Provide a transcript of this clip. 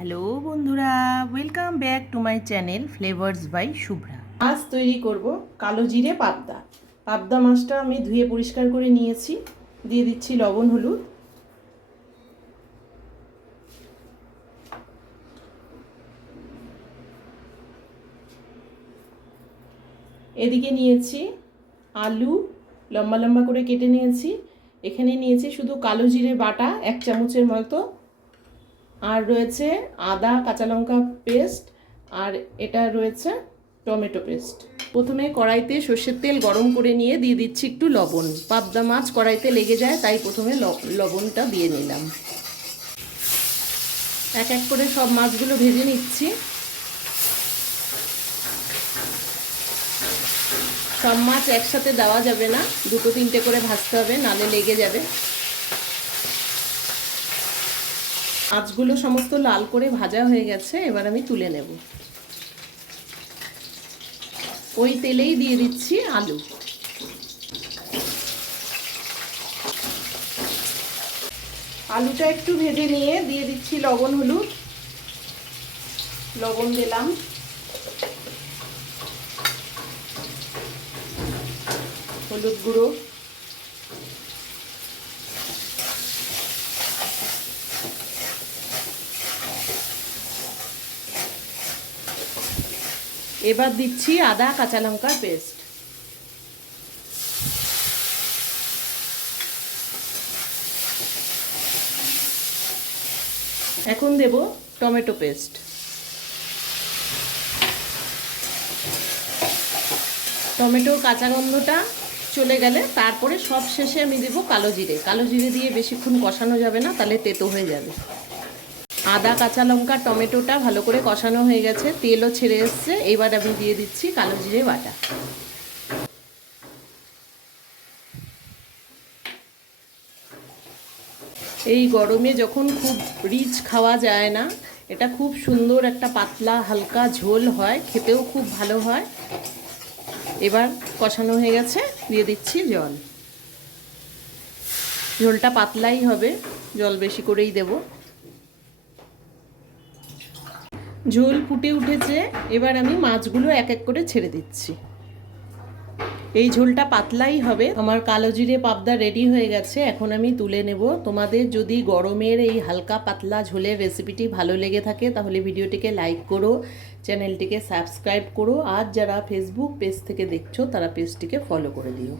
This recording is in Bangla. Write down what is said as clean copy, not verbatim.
হ্যালো বন্ধুরা, welcome back to my channel flavours by Shubhra. আজ তৈরি করব কালো জিরে পাবদা। পাবদা মাছটা আমি ধুয়ে পরিষ্কার করে নিয়েছি। দিয়ে দিচ্ছি লবণ হলুদ, এদিকে নিয়েছি আলু লম্বা লম্বা করে কেটে নিয়েছি। এখানে নিয়েছি শুধু কালো জিরে বাটা 1 চামচের মতো, আর রয়েছে আদা কাঁচা লঙ্কা পেস্ট, আর এটা রয়েছে টমেটো পেস্ট। প্রথমে কড়াইতে সর্ষের তেল গরম করে নিয়ে দিয়ে দিচ্ছি একটু লবণ। পাবদা মাছ কড়াইতে লেগে যায়, তাই প্রথমে লবণটা দিয়ে নিলাম। এক এক করে সব মাছগুলো ভেজে নিচ্ছি। সব মাছ একসাথে দেওয়া যাবে না, দুটো তিনটে করে ভাজতে হবে, নালে লেগে যাবে। মাছগুলো সমস্ত লাল করে ভাজা হয়ে গেছে, এবার আমি তুলে নেব। ওই তেলেই দিয়ে দিচ্ছি আলু। আলুটা একটু ভেজে নিয়ে দিয়ে দিচ্ছি লবণ হলুদ। লবণ দিলাম, হলুদ গুঁড়ো, এবার দিচ্ছি আদা কাঁচা লঙ্কার পেস্ট। এখন দেব টমেটো পেস্ট। টমেটোর কাঁচা গন্ধটা চলে গেলে তারপরে সব শেষে আমি দেব কালো জিরে। কালো জিরে দিয়ে বেশিক্ষণ কষানো যাবে না, তাহলে তেতো হয়ে যাবে। আদা কাঁচা লঙ্কা টমেটোটা ভালো করে কষানো হয়ে গেছে, তেলও ছেড়ে এসছে। এবার আমি দিয়ে দিচ্ছি কালো জিরে বাটা। এই গরমে যখন খুব রিচ খাওয়া যায় না, এটা খুব সুন্দর একটা পাতলা হালকা ঝোল হয়, খেতেও খুব ভালো হয়। এবার কষানো হয়ে গেছে, দিয়ে দিচ্ছি জল। ঝোলটা পাতলাই হবে, জল বেশি করেই দেব। ঝোল ফুটে উঠেছে, এবার আমি মাছগুলো এক এক করে ছেড়ে দিচ্ছি। এই ঝোলটা পাতলাই হবে। আমার কালো জিরে পাবদা রেডি হয়ে গেছে, এখন আমি তুলে নেব। তোমাদের যদি গরমের এই হালকা পাতলা ঝোলের রেসিপিটি ভালো লেগে থাকে তাহলে ভিডিওটিকে লাইক করো, চ্যানেলটিকে সাবস্ক্রাইব করো, আর যারা ফেসবুক পেজ থেকে দেখছো তারা পেজটিকে ফলো করে দিও।